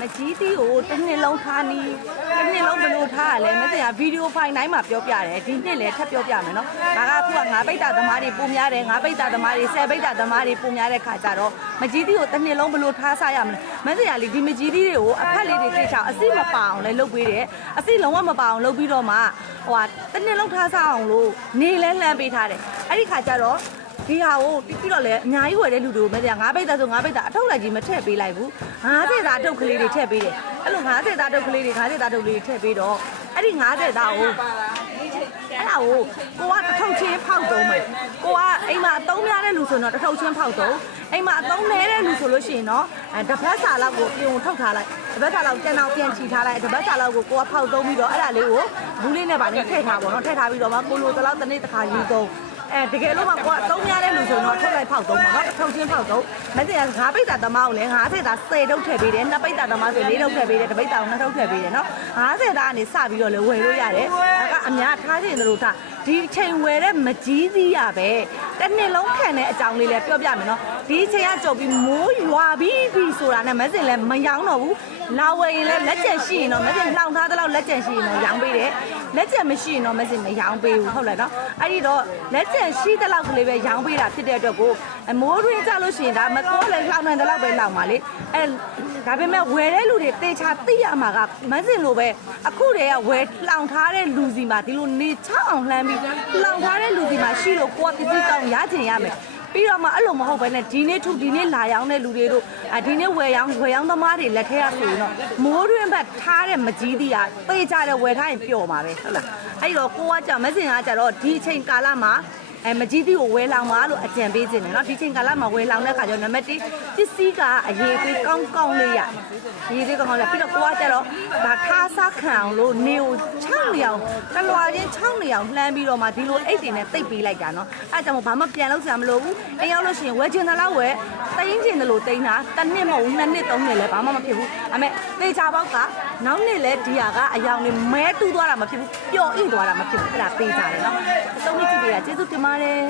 မကြီးတီကိုတစ်နှစ်လုံးထားနီးတစ်နှစ်လုံးဘယ်လိုထားရလဲမသိရဗီဒီယိုဖိုင်တိုင်းမှာပြောပြတယ်ဒီနှစ်လည်းထပ်ပြောပြမယ်နော်ဒါကအခုကငါပိတ်တာသမားတွေပုံများတယ်ငါပိတ်တာသမားတွေဆယ်ပိတ်တာသမားတွေပုံများတဲ့ခါကျတော့မကြီးတီကိုတစ်နှစ်လုံးဘယ်လိုထားစားရမလဲမသိရလေဒီမကြီးတီတွေကိုအဖက်လေးတွေသိချောင်းအစိမပအောင်လဲလုပ်ပေးတယ်အစိလုံးဝမပအောင်လုပ်ပြီးတော့မှဟိုဟာတစ်နှစ်လုံးထားစားအောင်လို့နေလဲလှမ်းပေးထားတယ်အဲ့ဒီခါကျတော့ဒီဟာကိုပြီးတော့လည်းအများကြီးဝယ်တဲ့လူတွေကိုမသိရငါးပိတ်သားဆိုငါးပိတ်သားအထုပ်လိုက်ကြီးမထည့်ပေးလိုက်ဘူး50သားအထုပ်ကလေးတွေထည့်ပေးတယ်အဲ့လို50သားအထုပ်ကလေးတွေ50သားအထုပ်ကလေးတွေထည့်ပေးတော့အဲ့ဒီ50သားကိုအဲ့ဒါကိုကိုကတစ်ထုပ်ချင်းဖောက်သုံးမယ်ကိုကအိမ်မှာအသုံးများတဲ့လူဆိုတော့တစ်ထုပ်ချင်းဖောက်သုံးအိမ်မှာအသုံးနည်းတဲ့လူဆိုလို့ရှိရင်တော့တစ်ပတ်စာလောက်ကိုပြုံထုတ်ထားလိုက်တစ်ပတ်စာလောက်ကျန်အောင်ပြန်ချီထားလိုက်တစ်ပတ်စာလောက်ကိုကိုကဖောက်သုံးပြီးတော့အဲ့ဒါလေးကိုဘူးလေးနဲ့ဗာလေးထည့်ထားပါတော့ထည့်ထားပြီးတော့မှကိုလိုတလောက်တစ်နေ့တစ်ခါယူသုံးတကယ်လို့မှကိုကသုံးရတဲ့လူဆိုတော့ထုတ်လိုက်ဖောက်သုံးပါတော့ထုတ်ချင်းဖောက်သုံးမသိရငါးပိတ်တာသမားကိုလည်း50သား10ထုတ်ထည့်ပေးတယ်နှစ်ပိတ်တာသမားဆို4ထုတ်ထည့်ပေးတယ်တစ်ပိတ်တာကို2ထုတ်ထည့်ပေးတယ်နော်50သားကနေစပြီးတော့လည်းဝယ်လို့ရတယ်ဒါကအများထားခြင်းတို့ထားဒီချိန်ဝယ်တဲ့မကြီးသီးရပဲတစ်နှစ်လုံးခံတဲ့အကြောင်းလေးလည်းပြောပြမယ်နော်ဒီချိန်ကကြုံပြီးမိုးရွာပြီးဆိုတာနဲ့မစင်လည်းမယောင်းတော့ဘူးလာဝယ်ရင်လည်းလက်ကျန်ရှိရင်တော့မစင်လှောင်ထားတဲ့လောက်လက်ကျန်ရှိရင်တော့ရောင်းပေးတယ်လက်ကျန်မရှိရင်တော့မစင်မရောင်းပေးဘူးဟုတ်လားနော်အဲ့ဒီတော့လက်ကျန်ရှိတဲ့လောက်ကလေးပဲရောင်းပေးတာဖြစ်တဲ့အတွက်ကိုမိုးတွင်းကြလို့ရှိရင်ဒါမကောလည်းလှောင်နိုင်တဲ့လောက်ပဲလှောင်ပါလေအဲဒါပေမဲ့ဝယ်တဲ့လူတွေတေချာသိရမှာကမစင်လိုပဲအခုတည်းကဝယ်လှောင်ထားတဲ့လူစီမှာဒီလိုနေချအောင်လှမ်းပြီးလှောင်ထားတဲ့လူစီမှာရှိလို့ကိုကပစ္စည်းတောင်းရချင်ရမယ်ပြီးတော့မှအဲ့လိုမဟုတ်ပဲနဲ့ဒီနေ့ထုဒီနေ့လာရောင်းတဲ့လူတွေတို့ဒီနေ့ဝယ်ရောင်းသမားတွေလက်ထဲရဆိုရင်တော့မိုးတွင်းဘက်ထားတဲ့မကြီးတီးကသိကြတဲ့ဝယ်ထားရင်ပျော်မှာပဲဟုတ်လားအဲ့တော့ကိုကကြောင့်မစင်ကကြတော့ဒီအချိန်ကာလမှာမကြီးတီကိုဝယ်လောင်ပါလို့အကြံပေးခြင်းတယ်เนาะဒီချိန်ကာလမှာဝယ်လောင်တဲ့ခါကျတော့နံပါတ်1ပစ္စည်းကအရေးသေးကောင်းကောင်းလေးရအရေးသေးကောင်းကောင်းလေးပြီးတော့ကိုကကြတော့ဒါထားစားခံအောင်လို့နေကို6နေအောင်တလွာချင်း6နေအောင်လှမ်းပြီးတော့မှဒီလိုအိတ်တွေနဲ့တိတ်ပေးလိုက်တာเนาะအဲကြောင့်ဘာမှပြန်လို့ဆရာမလိုဘူးအိမ်ရောက်လို့ရှိရင်ဝယ်ချင်တယ်လားဝယ်သိန်းချင်တယ်လို့သိန်းတာတစ်နှစ်မဟုတ်2နှစ်3နှစ်လည်းဘာမှမဖြစ်ဘူးအမေသေချာပေါက်ကနောက်နှစ်လည်းဒီဟာကအယောင်လေးမဲတူးသွားတာမဖြစ်ဘူးပျော်အိသွားတာမဖြစ်ဘူးအဲ့ဒါသေချာတယ်เนาะသုံးနှစ်ကြည့်ပေးတာကျေးဇူးတင်ပါတယ်